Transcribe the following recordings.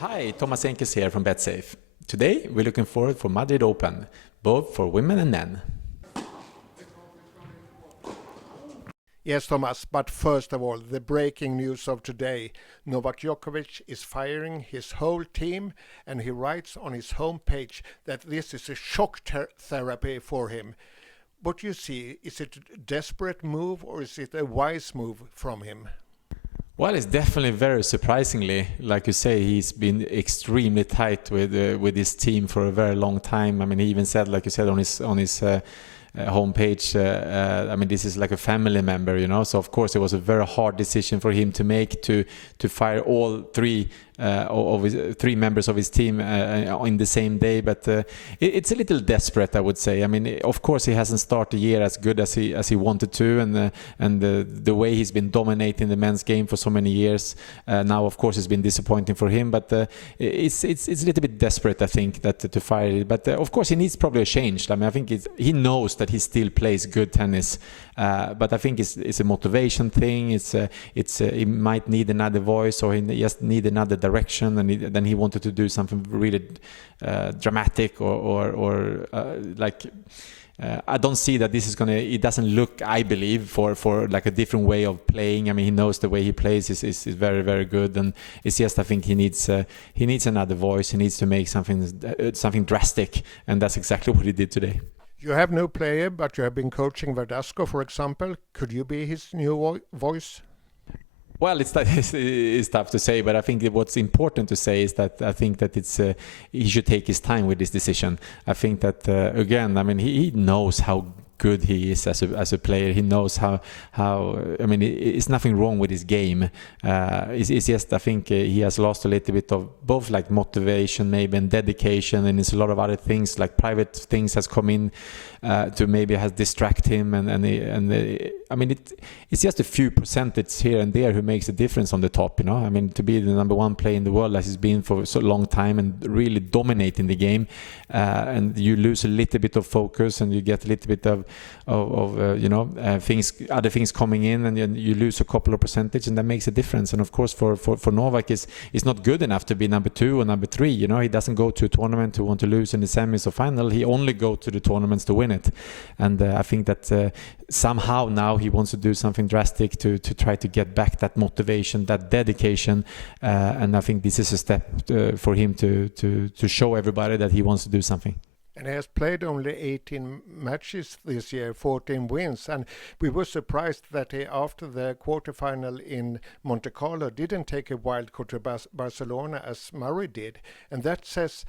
Hi, Thomas Enqvist here from BetSafe. Today we're looking forward for Madrid Open, both for women and men. Yes, Thomas, but first of all, the breaking news of today. Novak Djokovic is firing his whole team, and he writes on his homepage that this is a shock therapy for him. What do you see? Is it a desperate move or is it a wise move from him? Well, it's definitely very surprisingly, like you say, he's been extremely tight with his team for a very long time. I mean, he even said, like you said, on his homepage, I mean, this is like a family member, you know. So of course, it was a very hard decision for him to make to fire all three members of his team in the same day. But it's a little desperate, I would say. I mean, of course, he hasn't started the year as good as he wanted to, and the way he's been dominating the men's game for so many years. Now, of course, it's been disappointing for him. But it's a little bit desperate, I think, that to fire it. But of course, he needs probably a change. I mean, I think he knows that he still plays good tennis, but I think it's a motivation thing. He might need another voice, or he just need another direction, and then he wanted to do something really dramatic or I don't see that this is gonna. It doesn't look, I believe, for like a different way of playing. I mean, he knows the way he plays is very, very good, and it's just, I think he needs another voice. He needs to make something drastic, and that's exactly what he did today. You have no player, but you have been coaching Verdasco, for example. Could you be his new voice? Well, it's tough to say, but I think what's important to say is that I think that he should take his time with this decision. I think that again, I mean, he knows how good he is as a player. He knows how I mean, it's nothing wrong with his game. It's just, I think he has lost a little bit of both like motivation maybe and dedication, and it's a lot of other things like private things has come in to maybe has distract him, and I mean, it's just a few percentage here and there who makes a difference on the top, you know. I mean, to be the number one player in the world as he's been for so long time and really dominating the game, and you lose a little bit of focus and you get a little bit of other things coming in, and you lose a couple of percentage, and that makes a difference. And of course, for Novak, is not good enough to be number 2 or number 3. You know, he doesn't go to a tournament to want to lose in the semis or final. He only go to the tournaments to win it. And I think that somehow now he wants to do something drastic to try to get back that motivation, that dedication, and I think this is a step for him to show everybody that he wants to do something. And he has played only 18 matches this year, 14 wins. And we were surprised that he, after the quarterfinal in Monte Carlo, didn't take a wild card to Barcelona as Murray did. And that says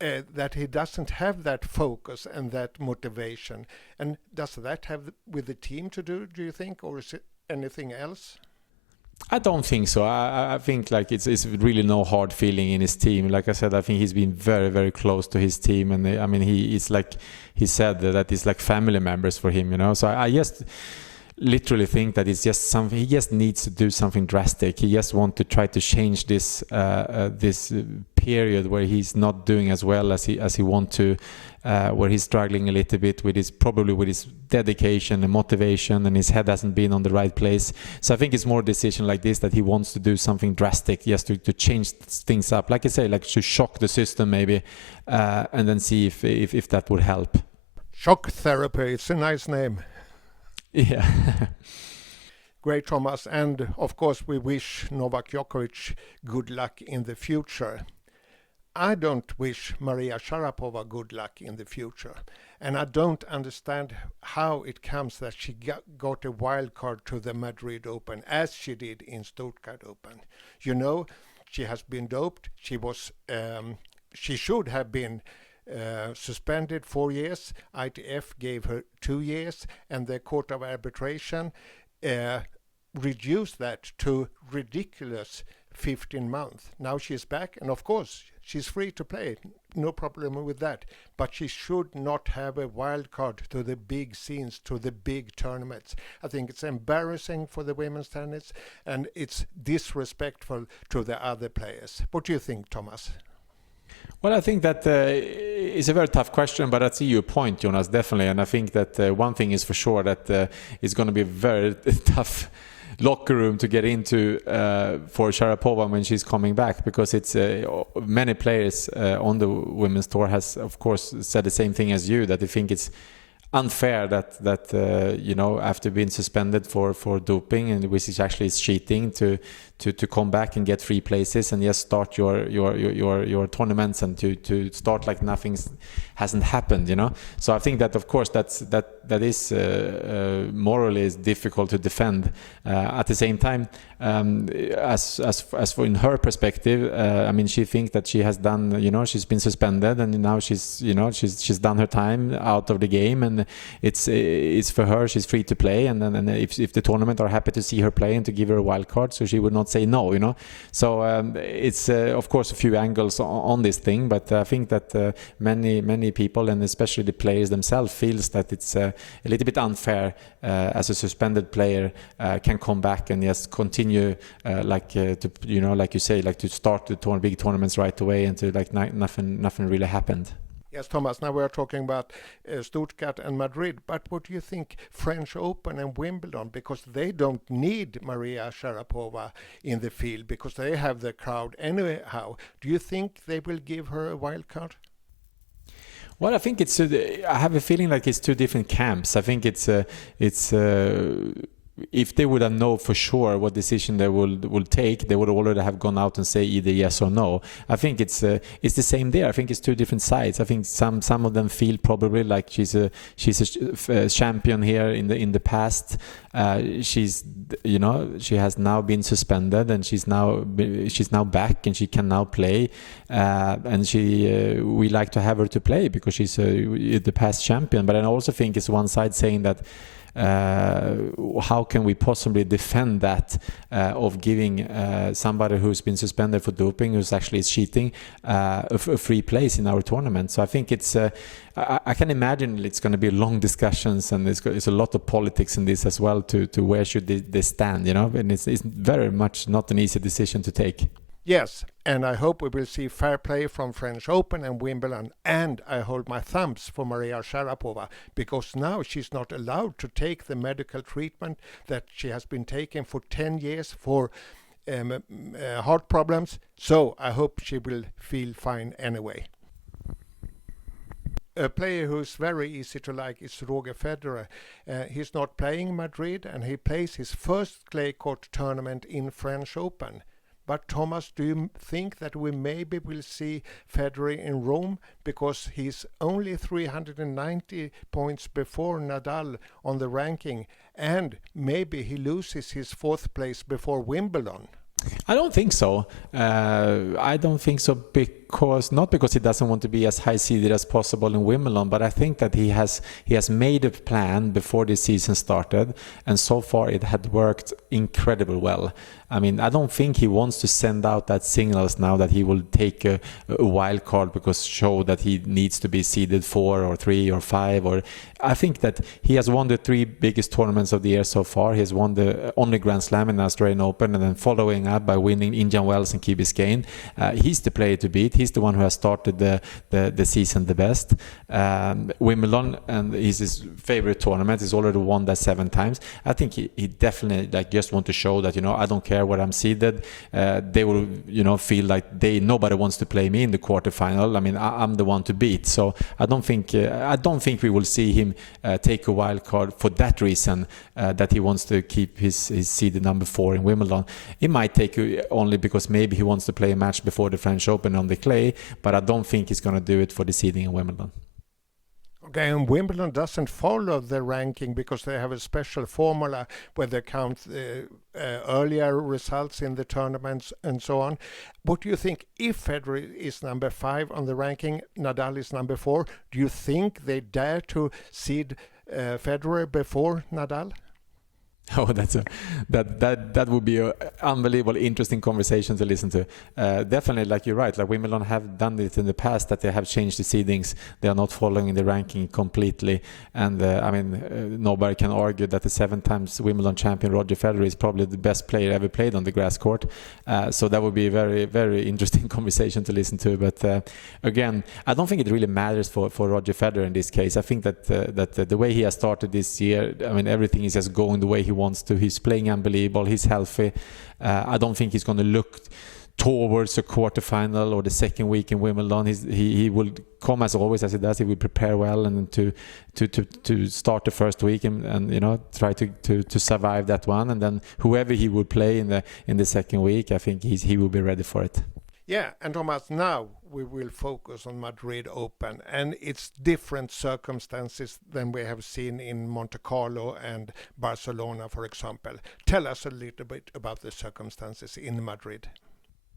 that he doesn't have that focus and that motivation. And does that have with the team to do you think, or is it anything else? I don't think so. I think like it's really no hard feeling in his team. Like I said, I think he's been very, very close to his team, and I mean, it's like he said that it's like family members for him, you know. So I just literally think that it's just something. He just needs to do something drastic. He just wants to try to change this period where he's not doing as well as he wants to, where he's struggling a little bit with his dedication and motivation, and his head hasn't been on the right place. So I think it's more a decision like this, that he wants to do something drastic, just to change things up, like I say, like to shock the system maybe, and then see if that would help. Shock therapy, it's a nice name. Yeah. Great, Thomas, and of course we wish Novak Djokovic good luck in the future. I don't wish Maria Sharapova good luck in the future, and I don't understand how it comes that she got a wild card to the Madrid Open as she did in Stuttgart Open. You know, she has been doped. She should have been suspended 4 years. ITF gave her 2 years, and the Court of Arbitration reduced that to ridiculous 15 months. Now she's back, and of course she's free to play, no problem with that, but she should not have a wild card to the big scenes, to the big tournaments. I think it's embarrassing for the women's tennis, and it's disrespectful to the other players. What do you think, Thomas? Well, I think that it's a very tough question, but I see your point, Jonas, definitely. And I think that one thing is for sure, that it's going to be very tough locker room to get into for Sharapova when she's coming back, because it's many players on the women's tour has of course said the same thing as you, that they think it's unfair that you know, after being suspended for doping, and which is actually cheating, to come back and get 3 places and just start your tournaments and to start like nothing hasn't happened, you know. So I think that of course that is morally is difficult to defend. At the same time, as for in her perspective, I mean, she thinks that she has done, you know, she's been suspended and now she's done her time out of the game, and it's for her, she's free to play, and then if the tournament are happy to see her play and to give her a wild card, so she would not say no, you know. So it's of course a few angles on this thing, but I think that many people, and especially the players themselves, feels that it's a little bit unfair as a suspended player can come back and just continue to, you know, like you say, like to start the big tournaments right away, and to like nothing really happened. Yes, Thomas, now we are talking about Stuttgart and Madrid, but what do you think French Open and Wimbledon, because they don't need Maria Sharapova in the field because they have the crowd anyhow. Do you think they will give her a wild card? Well, I think I have a feeling like it's 2 different camps. I think it's if they would have known for sure what decision they will take, they would already have gone out and say either yes or no. I think it's the same there. I think it's 2 different sides. I think some of them feel probably like she's a champion here in the past. She's, you know, she has now been suspended and she's now back and she can now play, and we like to have her to play because she's the past champion. But I also think it's one side saying that how can we possibly defend that of giving somebody who's been suspended for doping, who's actually cheating, a free place in our tournament? So I think it's I can imagine it's going to be long discussions, and it's a lot of politics in this as well, to where should they stand, you know, and it's very much not an easy decision to take. Yes, and I hope we will see fair play from French Open and Wimbledon, and I hold my thumbs for Maria Sharapova, because now she's not allowed to take the medical treatment that she has been taking for 10 years for heart problems, so I hope she will feel fine anyway. A player who's very easy to like is Roger Federer. He's not playing Madrid, and he plays his first clay court tournament in French Open. But Thomas, do you think that we maybe will see Federer in Rome, because he's only 390 points before Nadal on the ranking, and maybe he loses his 4th place before Wimbledon? I don't think so. Not because he doesn't want to be as high seeded as possible in Wimbledon, but I think that he has made a plan before the season started, and so far it had worked incredibly well. I mean, I don't think he wants to send out that signals now that he will take a wild card because show that he needs to be seeded 4 or 3 or 5. Or I think that he has won the 3 biggest tournaments of the year so far. He has won the only Grand Slam in Australian Open, and then following up by winning Indian Wells and Key Biscayne. He's the player to beat. He's the one who has started the season the best. Wimbledon, and is his favorite tournament. He's already won that 7 times. I think he definitely just want to show that, you know, I don't care where I'm seeded. They will, you know, feel like nobody wants to play me in the quarterfinal. I mean, I'm the one to beat. So I don't think we will see him take a wild card for that reason, that he wants to keep his seed number 4 in Wimbledon. It might take only because maybe he wants to play a match before the French Open on the clay, but I don't think he's going to do it for the seeding in Wimbledon. Okay, and Wimbledon doesn't follow the ranking because they have a special formula where they count earlier results in the tournaments and so on. What do you think, if Federer is number 5 on the ranking, Nadal is number 4, do you think they dare to seed Federer before Nadal? Oh, that would be an unbelievable, interesting conversation to listen to. Definitely, like you're right, like Wimbledon have done it in the past, that they have changed the seedings. They are not following the ranking completely. And I mean, nobody can argue that the 7 times Wimbledon champion Roger Federer is probably the best player ever played on the grass court. So that would be a very, very interesting conversation to listen to. But again, I don't think it really matters for Roger Federer in this case. I think that the way he has started this year, I mean, everything is just going the way he wants to. He's playing unbelievable. He's healthy. I don't think he's going to look towards a quarterfinal or the second week in Wimbledon. He will come as always as he does. He will prepare well and to start the first week and you know, try to survive that one, and then whoever he would play in the second week, I think he will be ready for it. Yeah, and Thomas, now we will focus on Madrid Open, and it's different circumstances than we have seen in Monte Carlo and Barcelona, for example. Tell us a little bit about the circumstances in Madrid.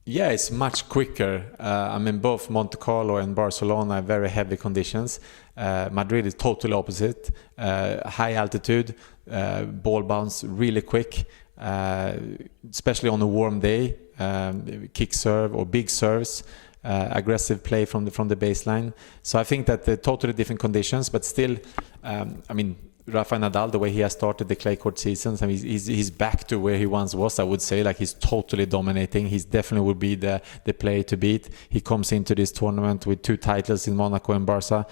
Yeah, it's much quicker. I mean, both Monte Carlo and Barcelona are very heavy conditions. Madrid is totally opposite. High altitude, ball bounce really quick, especially on a warm day. Kick serve or big serves, aggressive play from the baseline. So I think that they're totally different conditions, but still, I mean, Rafael Nadal, the way he has started the clay court seasons, I mean, he's back to where he once was, I would say. Like, he's totally dominating. He's definitely would be the player to beat. He comes into this tournament with 2 titles in Monaco and Barca.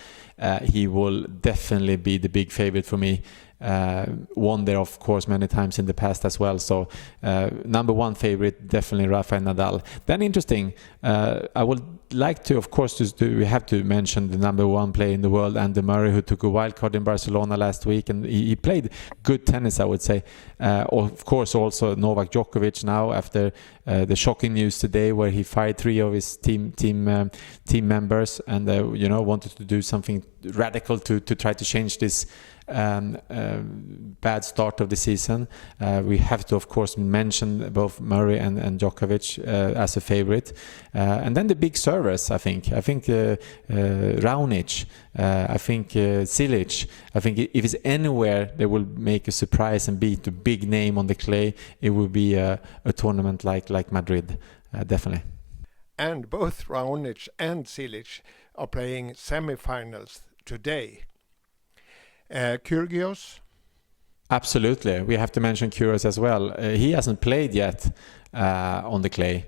He will definitely be the big favorite for me. Won there, of course, many times in the past as well. So number 1 favorite, definitely Rafael Nadal. Then interesting, I would like to, of course, we have to mention the number 1 player in the world, Andy Murray, who took a wild card in Barcelona last week, and he played good tennis, I would say. Of course, also Novak Djokovic now, after the shocking news today where he fired 3 of his team members, and you know, wanted to do something radical to try to change this bad start of the season. We have to, of course, mention both Murray and Djokovic as a favorite, and then the big servers. I think Raonic, I think Cilic. I think if it's anywhere they will make a surprise and beat a big name on the clay, it will be a tournament like Madrid, definitely. And both Raonic and Cilic are playing semi-finals today. Kyrgios? Absolutely. We have to mention Kyrgios as well. He hasn't played yet on the clay.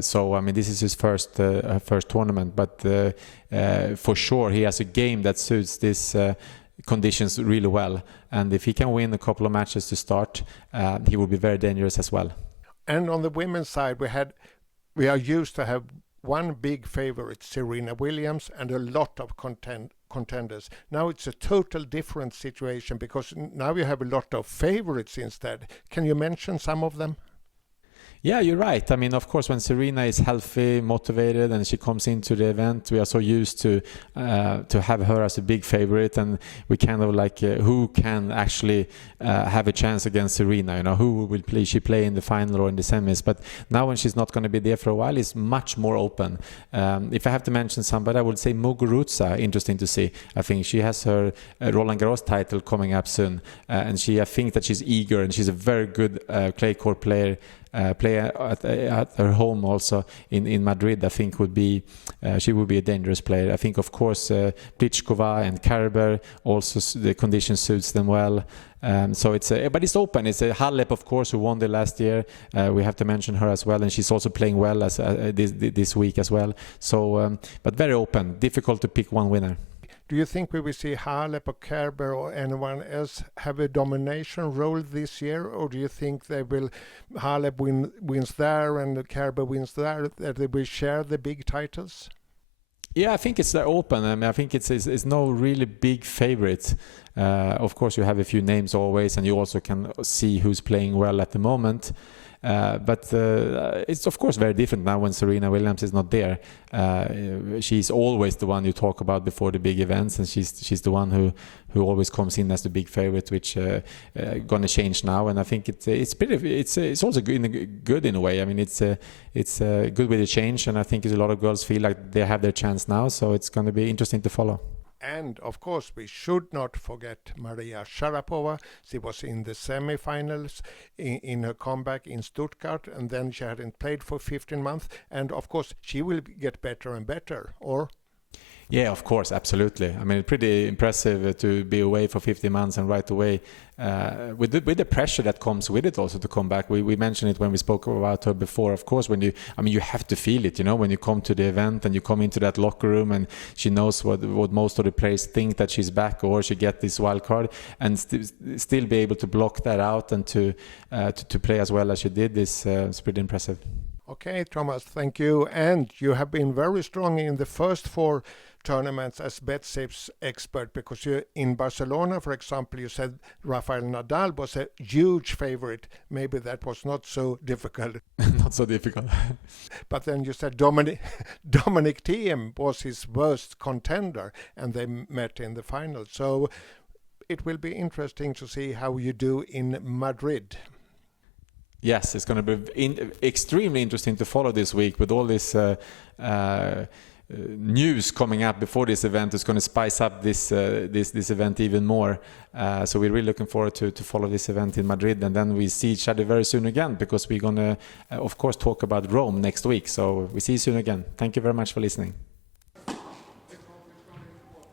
So, I mean, this is his first tournament. But for sure, he has a game that suits these conditions really well. And if he can win a couple of matches to start, he will be very dangerous as well. And on the women's side, we are used to have one big favorite, Serena Williams, and a lot of contenders. Now it's a total different situation, because now you have a lot of favorites instead. Can you mention some of them? Yeah, you're right. I mean, of course, when Serena is healthy, motivated, and she comes into the event, we are so used to have her as a big favorite, and we kind of like who can actually have a chance against Serena. You know, who will play in the final or in the semis. But now, when she's not going to be there for a while, it's much more open. If I have to mention somebody, I would say Muguruza. Interesting to see. I think she has her Roland Garros title coming up soon, and I think that she's eager, and she's a very good clay court player. Play at her home also in Madrid. I think she would be a dangerous player. I think, of course, Pliskova and Kerber also, the condition suits them well. So but it's open. It's Halep, of course, who won the last year. We have to mention her as well, and she's also playing well as this week as well. So, but very open. Difficult to pick one winner. Do you think we will see Halep or Kerber or anyone else have a domination role this year, or do you think Halep wins there and Kerber wins there, that they will share the big titles? Yeah, I think it's open. I mean, I think it's no really big favorite. Of course, you have a few names always, and you also can see who's playing well at the moment. But it's of course very different now when Serena Williams is not there. She's always the one you talk about before the big events, and she's the one who always comes in as the big favorite, which gonna change now. And I think it's also good in a way. I mean, it's good with the change, and I think a lot of girls feel like they have their chance now. So it's going to be interesting to follow. And of course, we should not forget Maria Sharapova. She was in the semi-finals in her comeback in Stuttgart, and then she hadn't played for 15 months. And of course, she will get better and better, or? Yeah, of course, absolutely. I mean, pretty impressive to be away for 50 months and right away with the pressure that comes with it also to come back. We mentioned it when we spoke about her before. Of course, when you have to feel it, when you come to the event and you come into that locker room and she knows what most of the players think, that she's back or she get this wild card, and still be able to block that out and to play as well as she did is pretty impressive. Okay, Thomas, thank you. And you have been very strong in the first 4 tournaments as BetSafe's expert, because in Barcelona, for example, you said Rafael Nadal was a huge favorite. Maybe that was not so difficult. Not so difficult. But then you said Dominic Thiem was his worst contender, and they met in the final. So it will be interesting to see how you do in Madrid. Yes, it's going to be extremely interesting to follow this week with all this news coming up before this event. It's going to spice up this event even more. So we're really looking forward to follow this event in Madrid, and then we see each other very soon again, because we're going to, of course, talk about Rome next week. So we see you soon again. Thank you very much for listening.